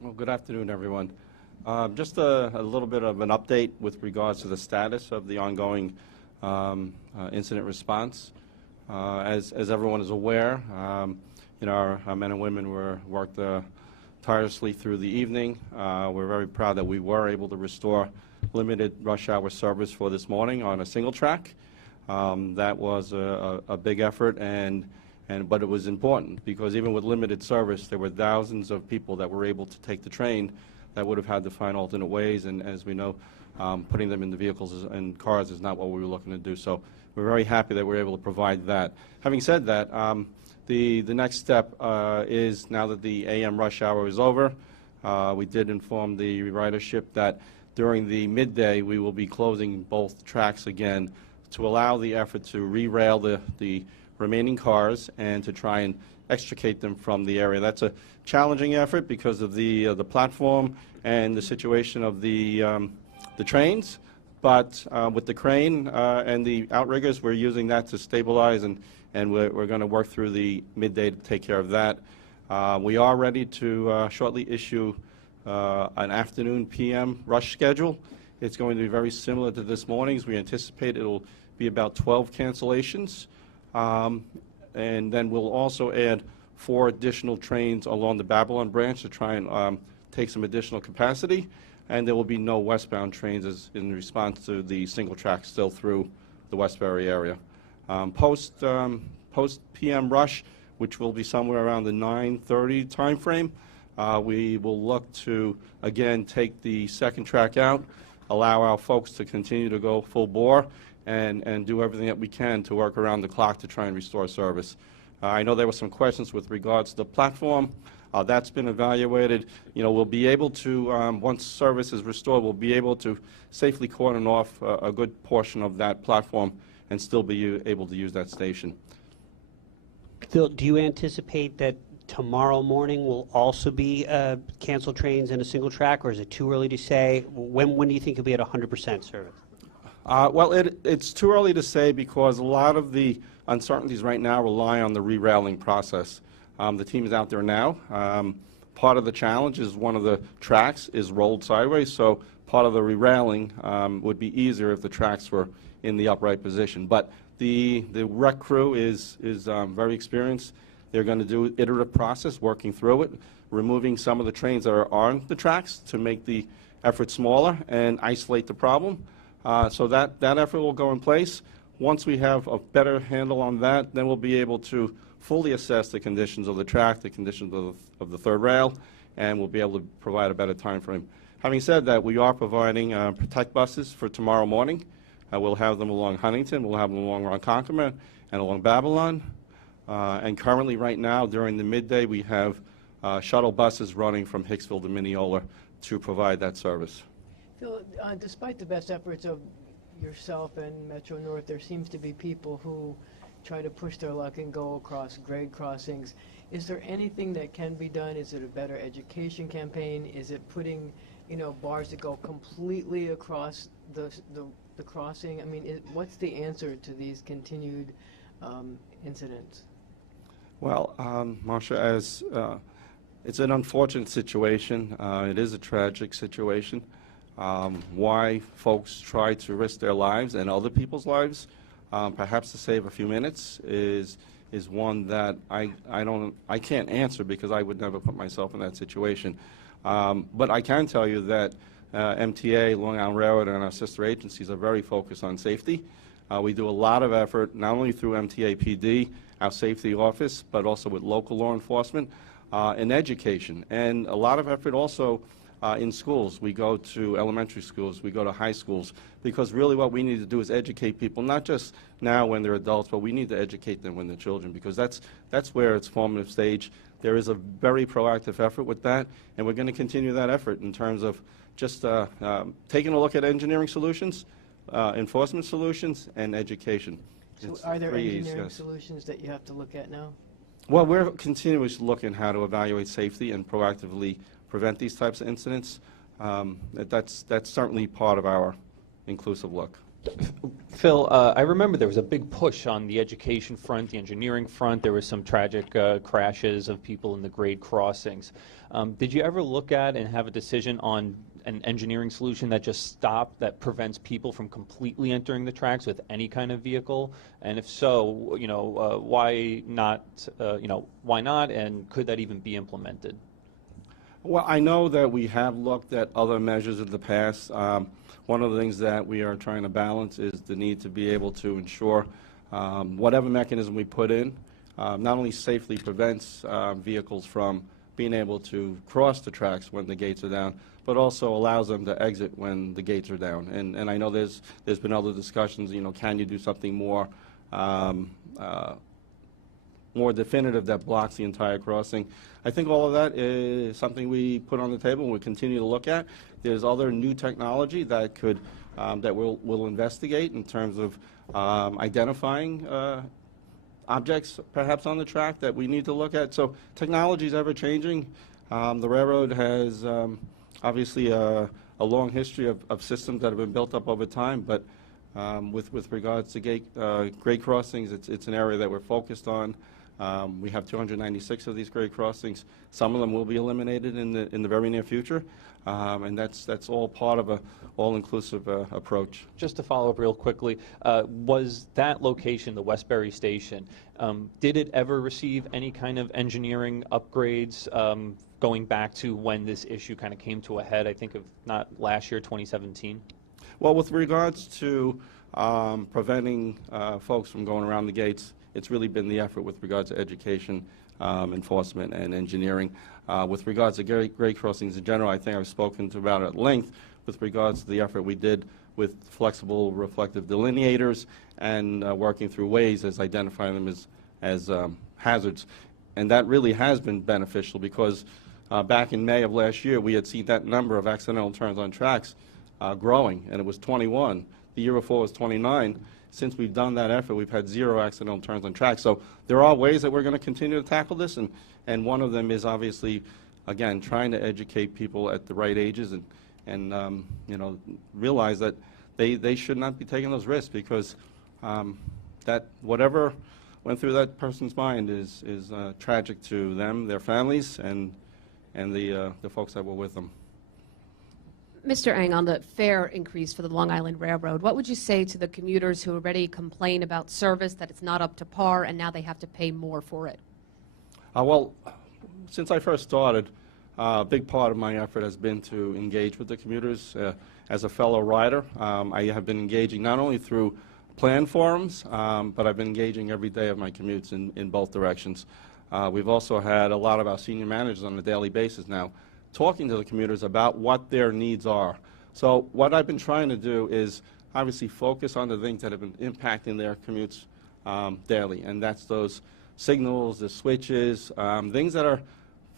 Well, good afternoon, everyone. Just a little bit of an update with regards to the status of the ongoing incident response. As everyone is aware, our men and women worked tirelessly through the evening. We're very proud that we were able to restore limited rush hour service for this morning on a single track. That was a big effort, but it was important because even with limited service, there were thousands of people that were able to take the train that would have had to find alternate ways, and as we know, putting them in the vehicles and cars is not what we were looking to do. So we're very happy that we're able to provide that. Having said that, the next step is, now that the AM rush hour is over, we did inform the ridership that during the midday we will be closing both tracks again to allow the effort to re-rail the remaining cars and to try and extricate them from the area. That's a challenging effort because of the platform and the situation of the trains. But with the crane and the outriggers, we're using that to stabilize, and we're going to work through the midday to take care of that. We are ready to shortly issue an afternoon PM rush schedule. It's going to be very similar to this morning's. We anticipate it'll be about 12 cancellations. And then we'll also add 4 additional trains along the Babylon branch to try and take some additional capacity. And there will be no westbound trains in response to the single track still through the Westbury area. Post PM rush, which will be somewhere around the 9:30 time frame, we will look to, again, take the second track out, allow our folks to continue to go full bore, and do everything that we can to work around the clock to try and restore service. I know there were some questions with regards to the platform. That's been evaluated. We'll be able to, once service is restored, we'll be able to safely cordon off a good portion of that platform and still be able to use that station. Phil, do you anticipate that tomorrow morning will also be canceled trains and a single track, or is it too early to say? When do you think you'll be at 100% service? Well, it's too early to say because a lot of the uncertainties right now rely on the re-railing process. The team is out there now. Part of the challenge is one of the tracks is rolled sideways, so part of the re-railing would be easier if the tracks were in the upright position. But the rec crew is very experienced. They're going to do an iterative process, working through it, removing some of the trains that are on the tracks to make the effort smaller and isolate the problem. So that effort will go in place. Once we have a better handle on that, then we'll be able to fully assess the conditions of the track, the conditions of the third rail, and we'll be able to provide a better time frame. Having said that, we are providing Protect buses for tomorrow morning. We'll have them along Huntington, we'll have them along Ronkonkoma, and along Babylon. And currently, right now, during the midday, we have shuttle buses running from Hicksville to Mineola to provide that service. Phil, despite the best efforts of yourself and Metro North, there seems to be people who try to push their luck and go across grade crossings. Is there anything that can be done? Is it a better education campaign? Is it putting, bars that go completely across the crossing? I mean, what's the answer to these continued incidents? Well, Marsha, it's an unfortunate situation. It is a tragic situation. Why folks try to risk their lives and other people's lives, perhaps to save a few minutes, is one that I can't answer because I would never put myself in that situation. But I can tell you that MTA, Long Island Railroad, and our sister agencies are very focused on safety. We do a lot of effort, not only through MTA PD, our safety office, but also with local law enforcement and education. And a lot of effort also in schools. We go to elementary schools, we go to high schools, because really what we need to do is educate people, not just now when they're adults, but we need to educate them when they're children, because that's where it's formative stage. There is a very proactive effort with that, and we're going to continue that effort in terms of just taking a look at engineering solutions, enforcement solutions, and education. So are there engineering solutions that you have to look at now? Well, we're continuously looking how to evaluate safety and proactively prevent these types of incidents. That's certainly part of our inclusive look. Phil, I remember there was a big push on the education front, the engineering front. There was some tragic crashes of people in the grade crossings. Did you ever look at and have a decision on an engineering solution that just that prevents people from completely entering the tracks with any kind of vehicle? And if so, why not? Why not? And could that even be implemented? Well, I know that we have looked at other measures in the past. One of the things that we are trying to balance is the need to be able to ensure whatever mechanism we put in not only safely prevents vehicles from being able to cross the tracks when the gates are down, but also allows them to exit when the gates are down. And I know there's been other discussions, can you do something more more definitive that blocks the entire crossing. I think all of that is something we put on the table and we continue to look at. There's other new technology that could that we'll investigate in terms of identifying objects perhaps on the track that we need to look at. So technology is ever changing. The railroad has obviously a long history of systems that have been built up over time, but with regards to grade crossings, it's an area that we're focused on. We have 296 of these grade crossings. Some of them will be eliminated in the very near future, and that's all part of a all-inclusive approach. Just to follow up real quickly, was that location, the Westbury Station, did it ever receive any kind of engineering upgrades going back to when this issue kind of came to a head? I think of not last year, 2017. Well, with regards to preventing folks from going around the gates, it's really been the effort with regards to education, enforcement, and engineering. With regards to grade crossings in general, I think I've spoken to about it at length with regards to the effort we did with flexible reflective delineators and working through ways as identifying them as hazards. And that really has been beneficial because back in May of last year, we had seen that number of accidental turns on tracks growing, and it was 21. The year before was 29. Since we've done that effort, we've had 0 accidental turns on tracks. So there are ways that we're going to continue to tackle this, and one of them is obviously, again, trying to educate people at the right ages and realize that they should not be taking those risks because that whatever went through that person's mind is tragic to them, their families, and the folks that were with them. Mr. Eng, on the fare increase for the Long Island Railroad, what would you say to the commuters who already complain about service, that it's not up to par, and now they have to pay more for it? Well, since I first started, a big part of my effort has been to engage with the commuters. As a fellow rider, I have been engaging not only through plan forums, but I've been engaging every day of my commutes in both directions. We've also had a lot of our senior managers on a daily basis now talking to the commuters about what their needs are. So what I've been trying to do is obviously focus on the things that have been impacting their commutes daily, and that's those signals, the switches, things that are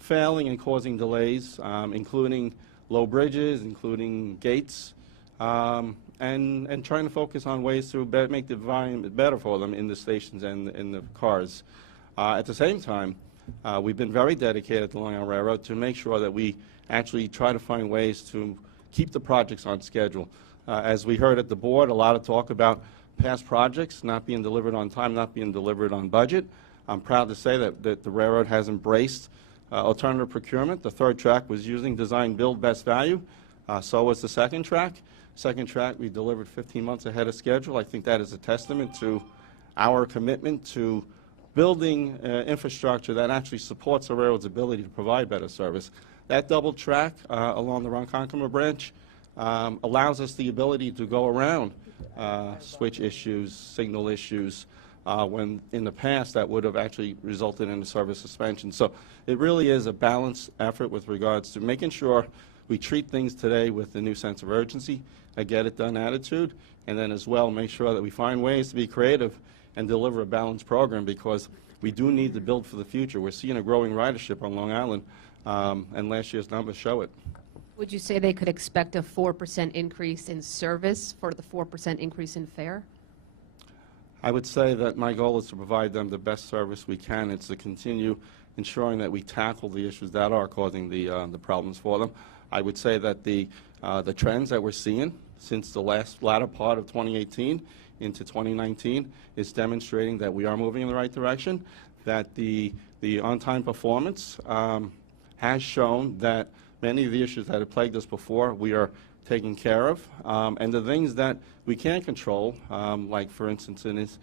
failing and causing delays, including low bridges, including gates, and trying to focus on ways to make the environment better for them in the stations and in the cars. At the same time, we've been very dedicated at the Long Island Railroad to make sure that we actually try to find ways to keep the projects on schedule. As we heard at the board, a lot of talk about past projects not being delivered on time, not being delivered on budget. I'm proud to say that the railroad has embraced alternative procurement. The third track was using design, build, best value. So was the second track. Second track, we delivered 15 months ahead of schedule. I think that is a testament to our commitment to building infrastructure that actually supports the railroad's ability to provide better service. That double track along the Ronkonkoma branch allows us the ability to go around switch issues, signal issues, when in the past that would have actually resulted in a service suspension. So it really is a balanced effort with regards to making sure we treat things today with a new sense of urgency, a get-it-done attitude, and then as well make sure that we find ways to be creative and deliver a balanced program because we do need to build for the future. We're seeing a growing ridership on Long Island, and last year's numbers show it. Would you say they could expect a 4% increase in service for the 4% increase in fare? I would say that my goal is to provide them the best service we can. It's to continue ensuring that we tackle the issues that are causing the problems for them. I would say that the trends that we're seeing since the latter part of 2018 into 2019 is demonstrating that we are moving in the right direction, that the on-time performance has shown that many of the issues that have plagued us before we are taking care of, and the things that we can't control, like for instance in this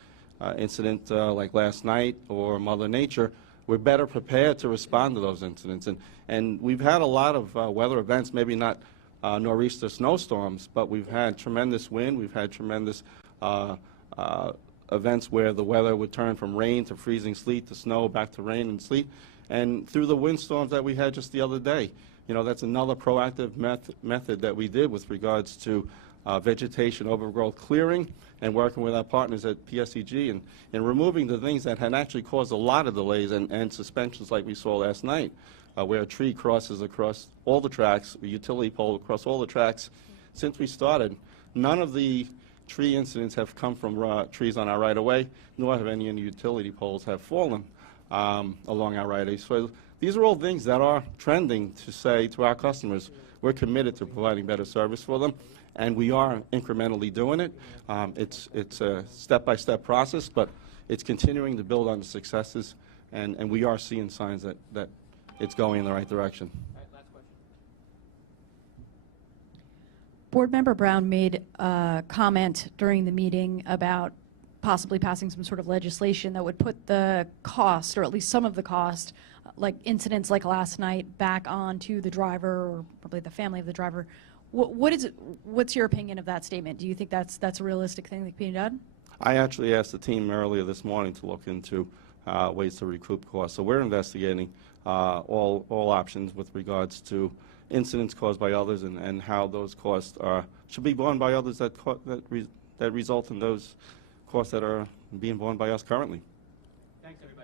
incident like last night or Mother Nature, we're better prepared to respond to those incidents. And we've had a lot of weather events, maybe not nor'easter snowstorms, but we've had tremendous wind, we've had tremendous events where the weather would turn from rain to freezing sleet to snow, back to rain and sleet. And through the windstorms that we had just the other day, you know, that's another proactive method that we did with regards to vegetation overgrowth clearing and working with our partners at PSEG and removing the things that had actually caused a lot of delays and suspensions like we saw last night, where a tree crosses across all the tracks, a utility pole across all the tracks. Since we started, none of the tree incidents have come from trees on our right-of-way, nor have any utility poles have fallen along our right-of-way. So these are all things that are trending to say to our customers, we're committed to providing better service for them, and we are incrementally doing it. It's a step-by-step process, but it's continuing to build on the successes, and we are seeing signs that it's going in the right direction. Board Member Brown made a comment during the meeting about possibly passing some sort of legislation that would put the cost, or at least some of the cost, like incidents like last night, back onto the driver or probably the family of the driver. What's your opinion of that statement? Do you think that's a realistic thing that can be done? I actually asked the team earlier this morning to look into ways to recoup costs. So we're investigating all options with regards to incidents caused by others and how those costs should be borne by others that result in those costs that are being borne by us currently. Thanks, everybody.